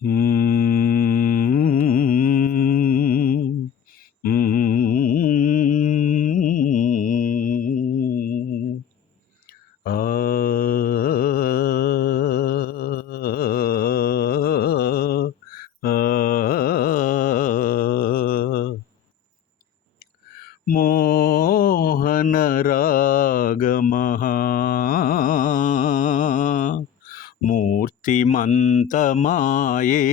హ్మ్. హ్మ్. ఆ! ఆ! మోహన రాగమహా మూర్తిమంతమాయే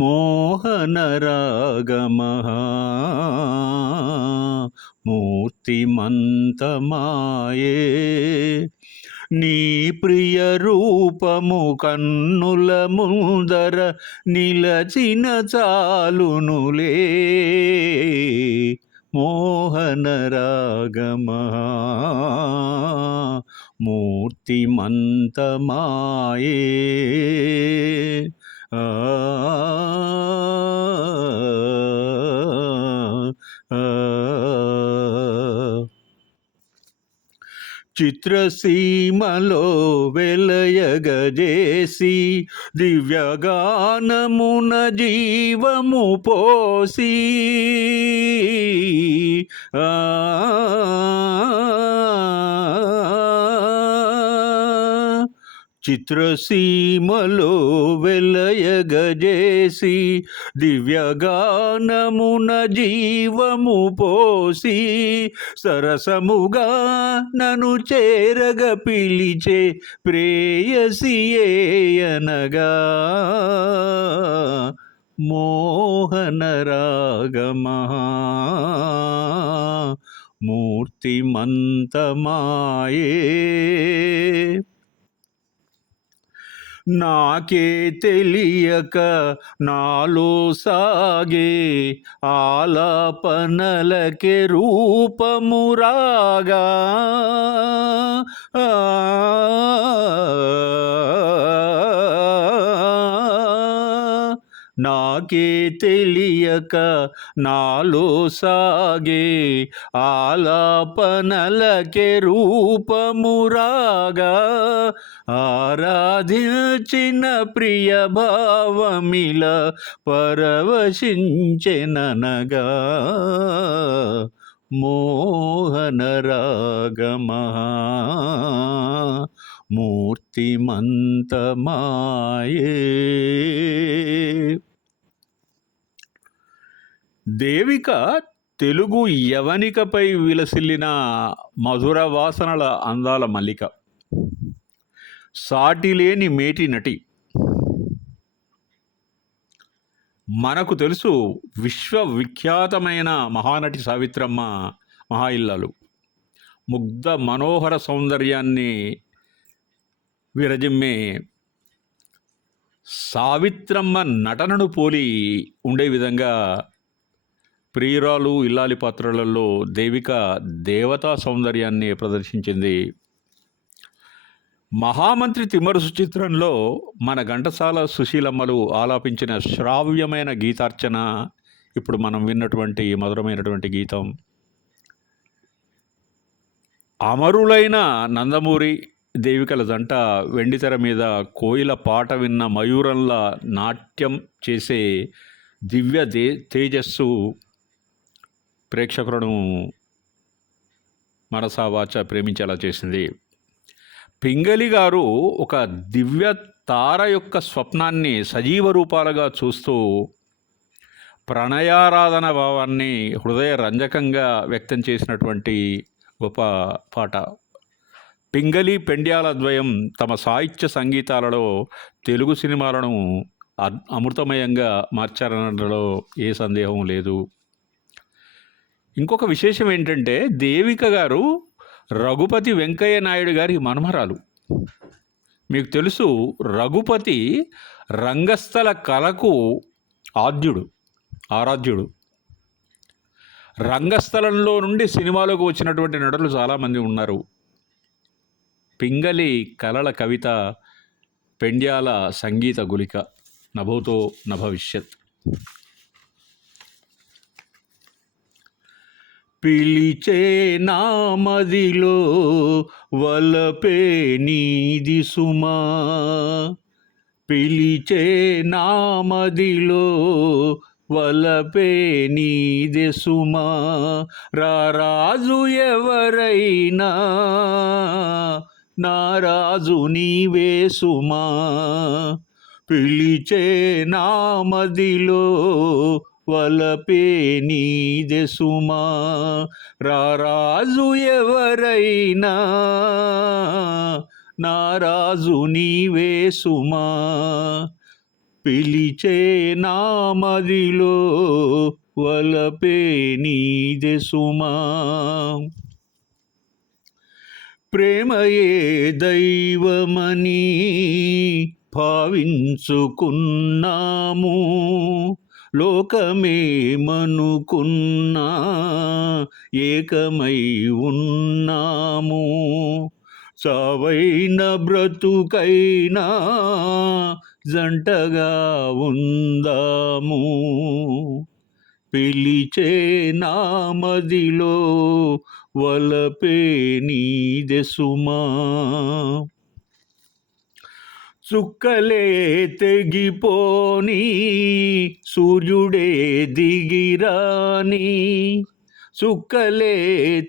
మోహన రాగమహా మూర్తిమంతమాయే నీ ప్రియ రూపము కన్నుల ముందర నిలచిన చాలునులే మోహన రాగమా మూర్తిమంతమాయే ఆ ఆ చిత్రసీమలో వెలయగజేసి దివ్యగానమున జీవము పోసి ఆ చిత్రసీమలో వెలయగజేసి దివ్యగానమున జీవము పోసి సరసముగా నను చేరగ పిలిచే ప్రేయసియేయనగా మోహన రాగమా మూర్తిమంతమాయే నాకే తెలియక నాలో సాగే ఆలాపనలకే రూపము రాగా ఆ, నాకే తెలియక నాలో సాగే ఆలాపనలకే రూపము రాగా ఆరాధించిన ప్రియ భావమిల పరవశించెననగా మోహన రాగమా మూర్తిమంతమాయే దేవిక తెలుగు యవనికపై విలసిల్లిన మధుర వాసనల అందాల మల్లిక, సాటిలేని మేటి నటి. మనకు తెలుసు విశ్వవిఖ్యాతమైన మహానటి సావిత్రమ్మ మహా ఇల్లాలు. ముగ్ధ మనోహర సౌందర్యాన్ని విరజిమ్మే సావిత్రమ్మ నటనను పోలి ఉండే విధంగా ప్రియురాలు ఇల్లాలి పాత్రలలో దేవిక దేవతా సౌందర్యాన్ని ప్రదర్శించింది. మహామంత్రి తిమ్మరుసు చిత్రంలో మన ఘంటసాల సుశీలమ్మలు ఆలాపించిన శ్రావ్యమైన గీతార్చన ఇప్పుడు మనం విన్నటువంటి మధురమైనటువంటి గీతం. అమరులైన నందమూరి దేవికల జంట వెండితెర మీద కోయిల పాట విన్న మయూరంలా నాట్యం చేసే దివ్య తేజస్సు ప్రేక్షకులను మనసా వాచ ప్రేమించేలా చేసింది. పింగళి గారు ఒక దివ్య తార యొక్క స్వప్నాన్ని సజీవ రూపాలుగా చూస్తూ ప్రణయారాధన భావాన్ని హృదయ రంజకంగా వ్యక్తం చేసినటువంటి గొప్ప పాట. పింగళి పెండ్యాల ద్వయం తమ సాహిత్య సంగీతాలలో తెలుగు సినిమాలను అమృతమయంగా మార్చారనడంలో ఏ సందేహం లేదు. ఇంకొక విశేషం ఏంటంటే దేవిక గారు రఘుపతి వెంకయ్య నాయుడు గారి మనమరాలు. మీకు తెలుసు రఘుపతి రంగస్థల కళకు ఆరాధ్యుడు. రంగస్థలంలో నుండి సినిమాలోకి వచ్చినటువంటి నటులు చాలామంది ఉన్నారు. పింగళి కళల కవిత, పెండ్యాల సంగీత గులిక, నభోతో నభవిష్యత్. పిలిచే నామదిలో వలపే నీది సుమా, పిలిచే నామదిలో వలపే నీదే సుమా. రారాజు ఎవరైనా నారాజు నీవే సుమా. పిలిచే నామదిలో వలపే నీదే సుమా. రారాజు ఎవరైనా నారాజు నీవే సుమా. పిలిచే నామదిలో వలపే నీదే సుమా. ప్రేమయే దైవమని భావించుకున్నాము, లోకమేమనుకున్నా ఏకమై ఉన్నాము. చావైన బ్రతుకైనా జంటగా ఉందాము. పిలిచే నామదిలో వలపే నీదే సుమా. చుక్కలే తెగిపోని సూర్యుడే దిగిరాని, చుక్కలే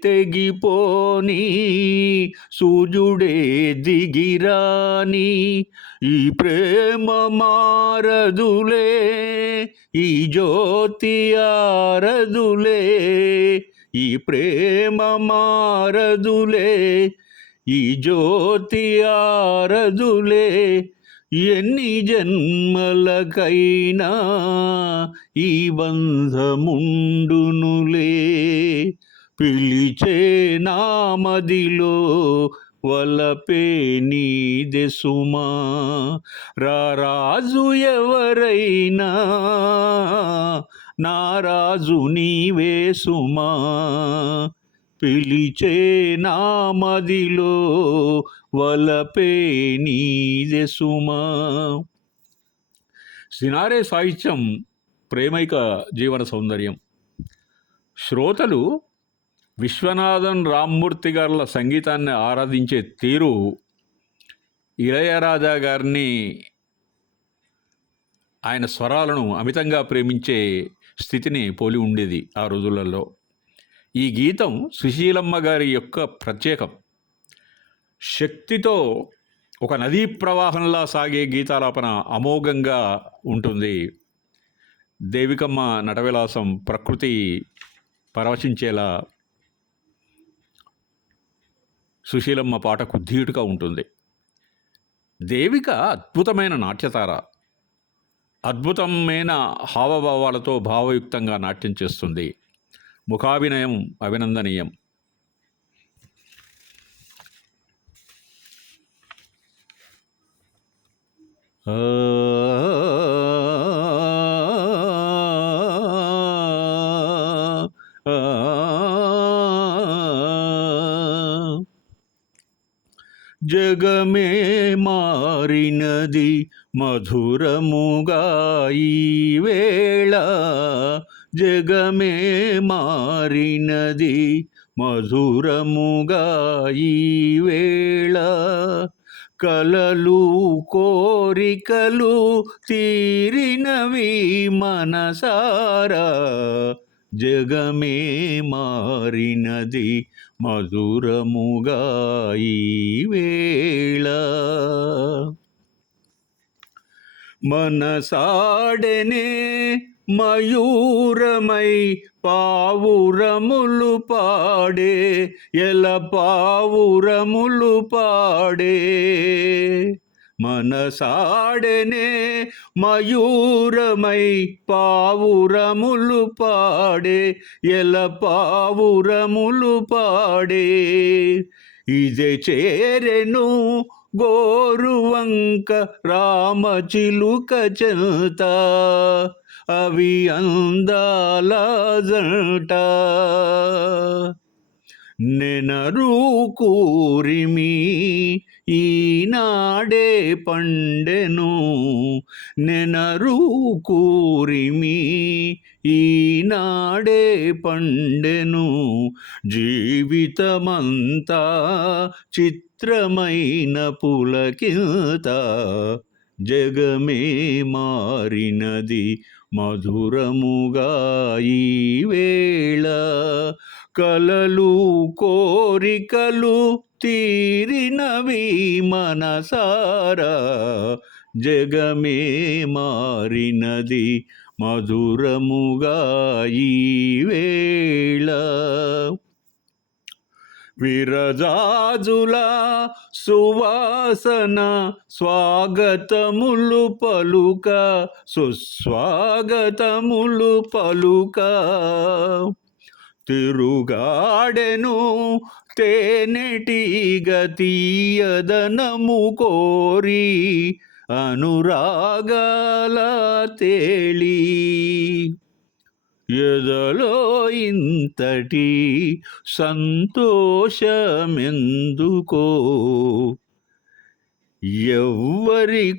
తెగిపోని సూర్యుడే దిగిరాని. ఈ ప్రేమ మారదులే, ఈ జ్యోతి ఆరదులే. ఈ ప్రేమ మారదులే, ఈ జ్యోతి ఆరదులే. ఎన్ని జన్మలకైనా ఈ బంధముండునులే. పిలిచే నామదిలో వలపే నీదే సుమా. రారాజు ఎవరైనా నారాజు నీవే సుమా. పిలిచే నామదిలో వలపే నీదే సుమా. సినారే సాహిత్యం ప్రేమైక జీవన సౌందర్యం. శ్రోతలు విశ్వనాథన్ రామ్మూర్తి గారుల సంగీతాన్ని ఆరాధించే తీరు ఇళయరాజా గారిని, ఆయన స్వరాలను అమితంగా ప్రేమించే స్థితిని పోలి ఉండేది ఆ రోజులలో. ఈ గీతం సుశీలమ్మ గారి యొక్క ప్రత్యేకం. శక్తితో ఒక నదీ ప్రవాహంలా సాగే గీతాలాపన అమోఘంగా ఉంటుంది. దేవికమ్మ నటవిలాసం ప్రకృతి పరవశించేలా, సుశీలమ్మ పాటకు ధీటుగా ఉంటుంది. దేవిక అద్భుతమైన నాట్యతార. అద్భుతమైన హావభావాలతో భావయుక్తంగా నాట్యం చేస్తుంది. ముఖాభినయం అభినందనీయం. జగమే మారినది మధురముగా ఈ వేళ, జగమే మారినది మధురముగా ఈ వేళ. కలలు కోరికలు తీరినవి మనసారా, జగమే మారినది మధురముగా ఈ వేళ. మనసాడెనే మయూరమై పావురములు పాడే, ఎల పావురములు పాడే. మనసాడెనే మయూరమై పావురములు పాడే, ఎల పావురములు పాడే. ఇదే చేరెను గోరువంక రామచిలుక చెంత, అవి అందాల జంట. నెనరు కూరిమి ఈనాడే పండెను, నెనరు కూరిమి ఈనాడే పండెను. జీవితమంతా చిత్రమైన పులకింత, జగమే మారినది మధురముగా ఈ వేళ. కలలు కోరికలు తీరినవి మనసారా, జగమే మారినది మధురముగా ఈ వేళ. విరజాజుల సువాసన స్వాగతములు పలుక, సుస్వాగతములు పలుక. తిరుగాడెను తేనెటీగ తీయదనము కోరి, అనురాగాల తేలి. ఎదలో ఇంతటి సంతోషమెందుకో, ఎవ్వరి